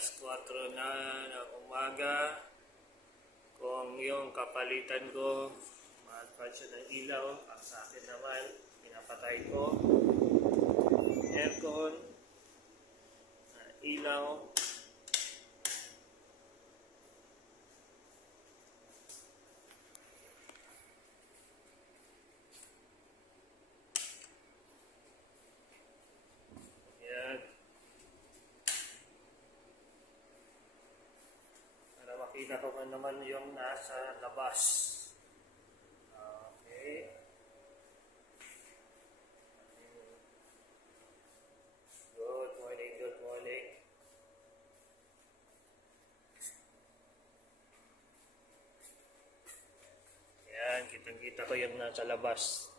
4 na ng umaga. Kung yung kapalitan ko, mahal siya ng ilaw. Ang sa akin naman, pinapatay ko. Aircon, ilaw. Para makita ko naman yung nasa labas. Okay. Good morning, good morning. Yan, kitang-kita ko yung nasa labas.